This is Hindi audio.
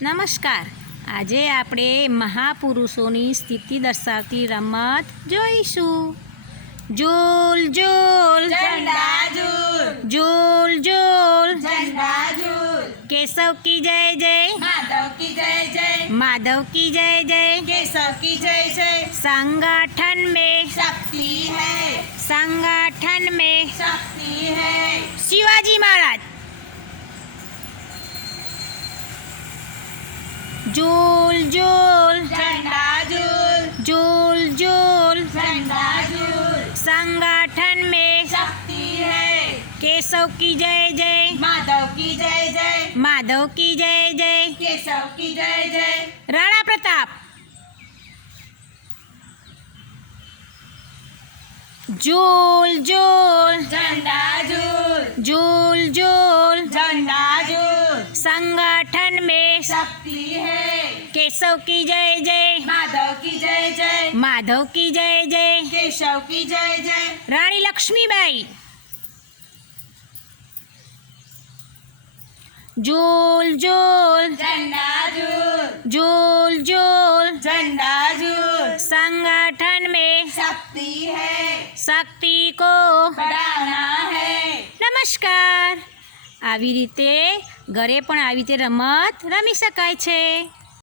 નમસ્કાર. આજે આપણે મહાપુરુષોની સ્થિતિ દર્શાવતી રમત જોઈશું. ઝૂલ ઝૂલ झंडा झूल ઝૂલ ઝૂલ झंडा झूल केशव की जय जय माधव की जय जय माधव की जय जय केशव की जय जय संगठन में शक्ति है शक्ति है शिवाजी महाराज. झूल झूल झंडा झूल झूल झूल झंडा झूल संगठन में शक्ति है केशव की जय जय माधव की जय जय माधव की जय जय केशव की जय जय राणा प्रताप. झूल झूल झंडा झूल झूल झूल झंडा झूल संगठन में शक्ति है केशव की जय जय माधव की जय जय माधव की जय जय केशव की जय जय रानी लक्ष्मीबाई. झूल झूल झंडा झूल झूल झूल झंडा झूल संगठन में शक्ति है શક્તિ કો बढ़ाना है નમસ્કાર. આવી રીતે ઘરે પણ આવી રીતે રમત રમી શકાય છે.